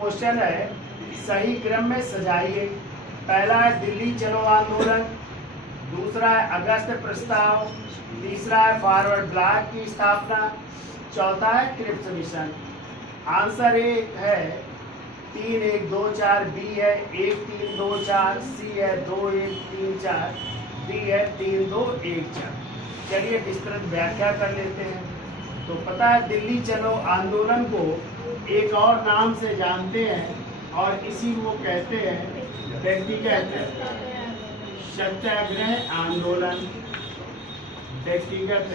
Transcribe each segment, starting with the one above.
Question है, सही क्रम में सजाइए। पहला है दिल्ली चलो आंदोलन, दूसरा है अगस्त प्रस्ताव, तीसरा है फॉरवर्ड ब्लॉक की स्थापना, चौथा है क्रिप्स मिशन। आंसर ए है 3 1 2 4, बी है 1 3 2 4, सी है 2 1 3 4, डी है 3 2 1 4। चलिए विस्तृत व्याख्या कर लेते हैं। तो पता है दिल्ली चलो आंदोलन को एक और नाम से जानते हैं और इसी को कहते हैं व्यक्तिगत सत्याग्रह आंदोलन। व्यक्तिगत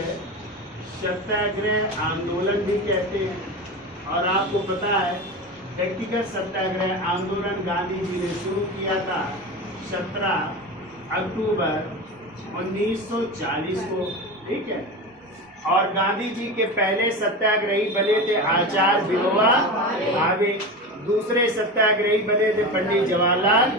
सत्याग्रह आंदोलन भी कहते हैं। और आपको पता है व्यक्तिगत सत्याग्रह आंदोलन गांधी जी ने शुरू किया था 17 अक्टूबर 1940 को, ठीक है। और गांधी जी के पहले सत्याग्रही बने थे आचार्य विनोबा भावे, दूसरे सत्याग्रही बने थे पंडित जवाहरलाल,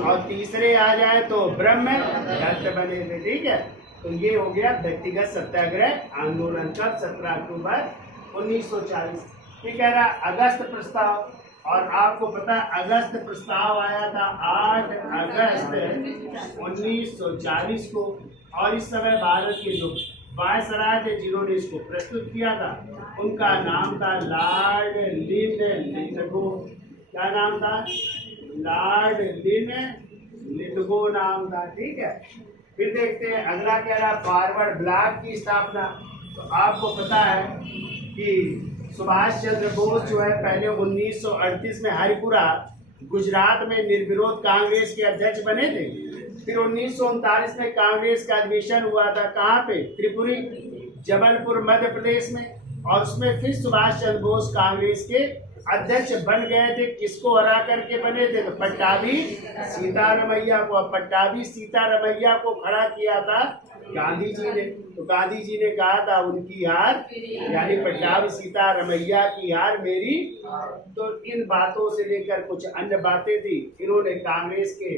और तीसरे आ जाए तो ब्रह्म दत्त बने थे, ठीक है। तो ये हो गया व्यक्तिगत सत्याग्रह आंदोलन का 17 अक्टूबर 1940। ये कह रहा अगस्त प्रस्ताव, और आपको पता अगस्त प्रस्ताव आया था 8 अगस्त 1940 को। और इस समय भारत के जो वायसराय थे जिन्होंने इसको प्रस्तुत किया था उनका नाम था लॉर्ड लिंडगो। क्या नाम था? लॉर्ड लिंडगो नाम था, ठीक है। फिर देखते हैं अगला कह रहा फॉरवर्ड ब्लॉक की स्थापना। तो आपको पता है कि सुभाष चंद्र बोस जो है पहले 1938 में हरिपुरा गुजरात में निर्विरोध कांग्रेस के अध्यक्ष बने थे। फिर 1939 में कांग्रेस का अधिवेशन हुआ था, कहाँ पे? त्रिपुरी, जबलपुर, मध्य प्रदेश में। और उसमें फिर सुभाष चंद्र बोस कांग्रेस के अध्यक्ष बन गए थे। किसको हरा करके बने थे? तो पट्टाभी सीतारमैया को। पट्टाभी सीतारमैया को खड़ा किया था गांधी जी ने। तो गांधी जी ने कहा था उनकी हार, यानी पट्टाभी सीतारमैया की हार मेरी। तो इन बातों से लेकर कुछ अन्य बातें थी। इन्होंने कांग्रेस के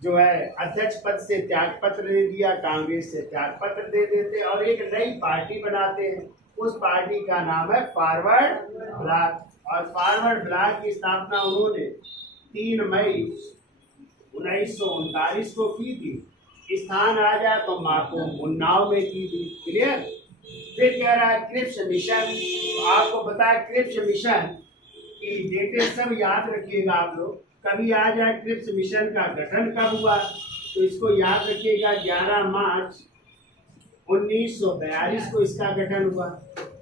जो है अध्यक्ष पद से त्याग पत्र दे दिया, कांग्रेस से त्याग पत्र दे देते और एक नई पार्टी बनाते हैं। उस पार्टी का नाम है फॉरवर्ड ब्लॉक। और फॉरवर्ड ब्लॉक की स्थापना उन्होंने 3 मई 1939 को की थी। स्थान आ जाए तो माको उन्नाव में की थी। क्लियर? फिर कह रहा है क्रिप्स मिशन। तो आपको पता है क्रिप्स मिशन की डेटें सब याद रखिएगा आप लोग। कभी आ जाए क्रिप्स मिशन का गठन कब हुआ तो इसको याद रखिएगा 11 मार्च 1942 को इसका गठन हुआ।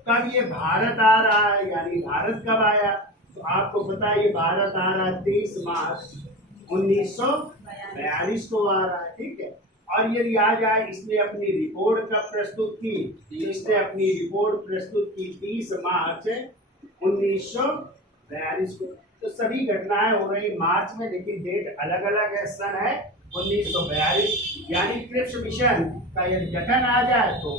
कब ये भारत आ रहा है, यानी भारत कब आया तो आपको पता है ये भारत आ रहा है 23 मार्च 1942 को आ रहा है, ठीक है। और यदि आ जाए इसने अपनी रिपोर्ट कब प्रस्तुत की, इसने अपनी रिपोर्ट प्रस्तुत की 30 मार्च 1942 को। तो सभी घटनाएं हो रही मार्च में, लेकिन डेट अलग अलग है। सन है 1942, यानी क्रिप्स मिशन का यदि गठन आ जाए तो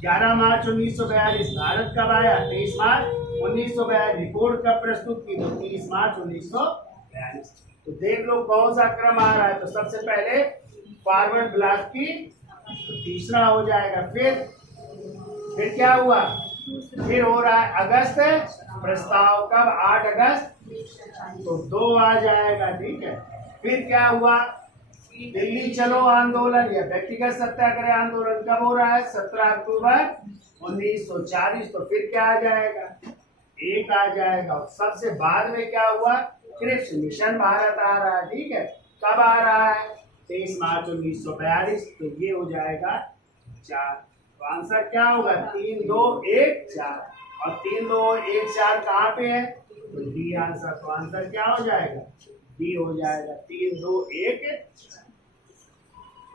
11 मार्च 1942। भारत कब आया? 23 मार्च 1942। रिपोर्ट कब प्रस्तुत की? तो 30 मार्च 1942। तो देख लो कौन सा क्रम आ रहा है। तो सबसे पहले फॉरवर्ड ब्लॉक की, तो तीसरा हो जाएगा। फिर क्या हुआ? फिर हो रहा है अगस्त प्रस्ताव। कब? 8 अगस्त, तो 2 आ जाएगा, ठीक है। फिर क्या हुआ? दिल्ली चलो आंदोलन या व्यक्तिगत सत्याग्रह आंदोलन कब हो रहा है? 17 अक्टूबर 1940। तो फिर क्या आ जाएगा? 1 आ जाएगा। और सबसे बाद में क्या हुआ? क्रिप्स मिशन भारत आ रहा है, ठीक है। कब आ रहा है? 23 मार्च 1942। तो ये हो जाएगा 4। तो आंसर क्या होगा? 3 2 1 4। और 3 2 1 4 कहाँ पे है? तो डी आंसर। तो आंसर क्या हो जाएगा? डी हो जाएगा 3 2 1